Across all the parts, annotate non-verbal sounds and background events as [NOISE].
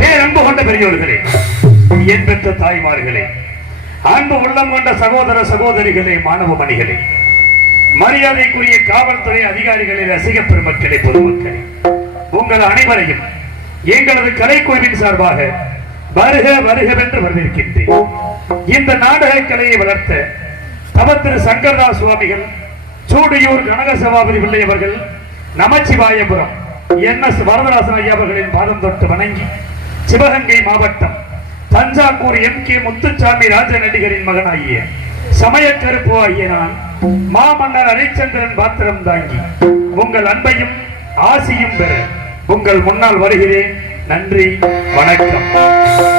பேரன்பு கொண்ட பெரியோர்களே? என் பெற்ற தாய்மார்களே அன்பு உள்ளம் கொண்ட சகோதர சகோதரிகளே மாணவ மணிகளே மரியாதைக்குரிய காவல்துறை அதிகாரிகளே ரசிக பெருமக்களே பொதுமக்களே உங்கள் அனைவரையும் எங்களது கலைக்குழுவின் சார்பாக வருக வருகவென்று வரவேற்கின்றேன். இந்த நாடக கலையை வளர்த்த தவத்திரு சங்கர்தாஸ் சுவாமிகள் சூடியூர் கனக சபாபதி பிள்ளை அவர்கள் நமச்சிவாயபுரம் என் எஸ் வரதராசன் ஐயா அவர்களின் பாதம் தொட்டு வணங்கி சிவகங்கை மாவட்டம் தஞ்சாவூர் எம் கே முத்துச்சாமி ராஜ நடிகரின் மகனாகிய சமயக்கருப்பு ஆகிய நான் மாமன்னர் ஹரிச்சந்திரன் பாத்திரம் தாங்கி உங்கள் அன்பையும் ஆசியும் பெற உங்கள் முன்னால் வருகிறேன். நன்றி வணக்கம்.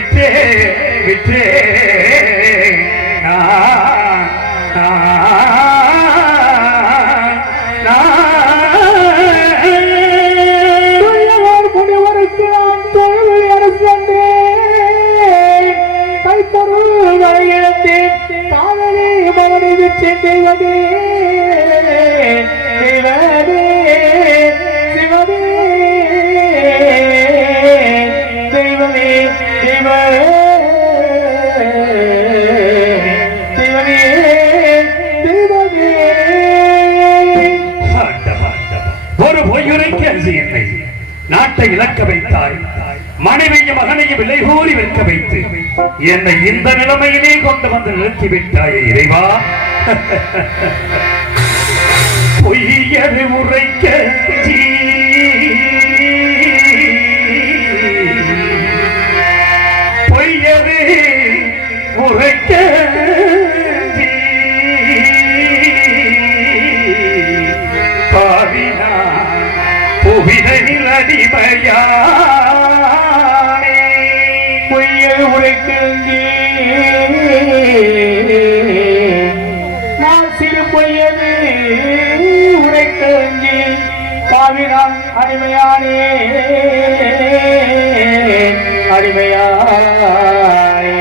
விட்டே விட்டே நான் நான் துயரோர் முனிவருக்கு மகனை தெய்வமே ஒரு பொய்யுரைக்கு அரிசி இல்லை. நாட்டை இழக்க வைத்தாய். மனைவியும் மகனையும் விலை கூறி விற்க வைத்து. என்னை இந்த நிலைமையிலே கொண்டு வந்து நிறுத்திவிட்டாயே இறைவா. [LAUGHS] பொய்யது உரைக்க பொய்யது உரைக்க அடிமையானே பொய்யை உரைக்கங்கே நான் சிறு பொய்யது உரைக்கங்கே பாவினான் அடிமையானே அடிமையானே.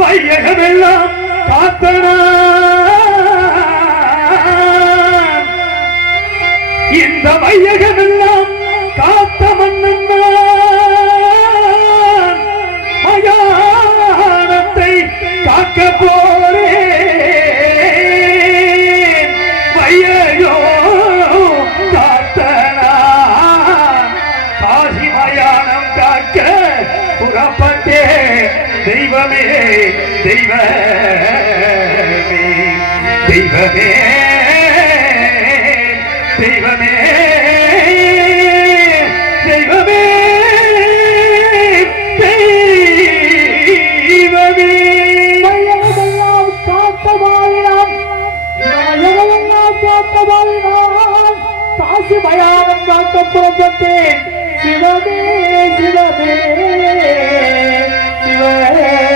வையகமெல்லாம் காத்தனா தெய்வமே தெய்வமே தெய்வமே தெய்வமே தெய்வமே தெய்வமே. எதையெல்லாம் காத்த வாழினான் எதையெல்லாம் காத்த வாழினான் காசி பயானம் காத்த புறப்பட்டேன். சிவமே சிவமே. ಶಿವೇ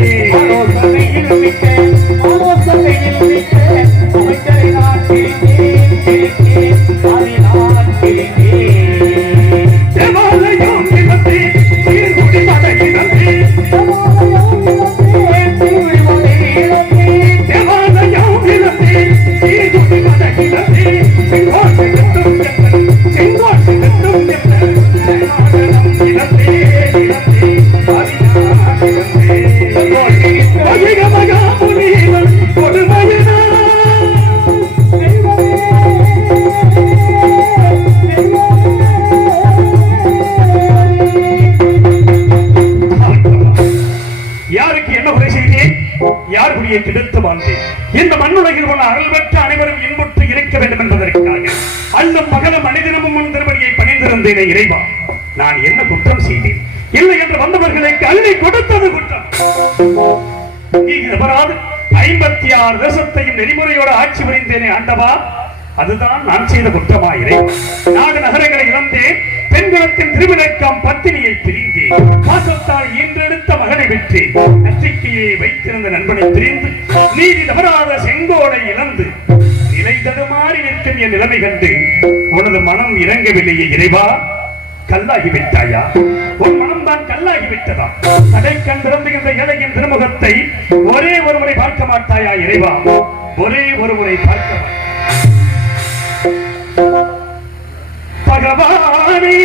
வேண்டும் என்பதற்காக அல்லும் பகலும் மனிதனமும் உன் திருவடியை பணிந்திருந்தேனே இறைவா. நான் என்ன குற்றம் செய்தேன்? இல்லை என்று வந்தவர்களுக்கு அள்ளி கொடுத்தது குற்றம். நீ ஐம்பத்தி ஆறு தேசத்தையும் நெறிமுறையோடு ஆட்சி புரிந்தேனே ஆண்டவா. அதுதான் நான் செய்த குற்றமா இறைவா? நாடு நகரங்களை இழந்தேன். பெண்குலத்தின் திருவிளக்கம் பத்தினியை பிரிந்தேன். பாசத்தால் ஈன்றெடுத்த மகனை விற்றேன். நச்சிக்கையை வைத்திருந்த நண்பனை பிரிந்து நீதி தவறாத செங்கோலை இழந்து நிலை தடுமாறி நிற்கும் என் நிலைமை கண்டு உனது மனம் இறங்கவில்லையே இறைவா கல்லாகி விட்டாயா உன் மனம்தான் கல்லாகி விட்டதா தடை கண் திறந்துகின்ற ஏழையின் திருமுகத்தை ஒரே ஒரு முறை பார்க்க மாட்டாயா இறைவா? ஒரே ஒரு முறை பார்க்க பகவானே!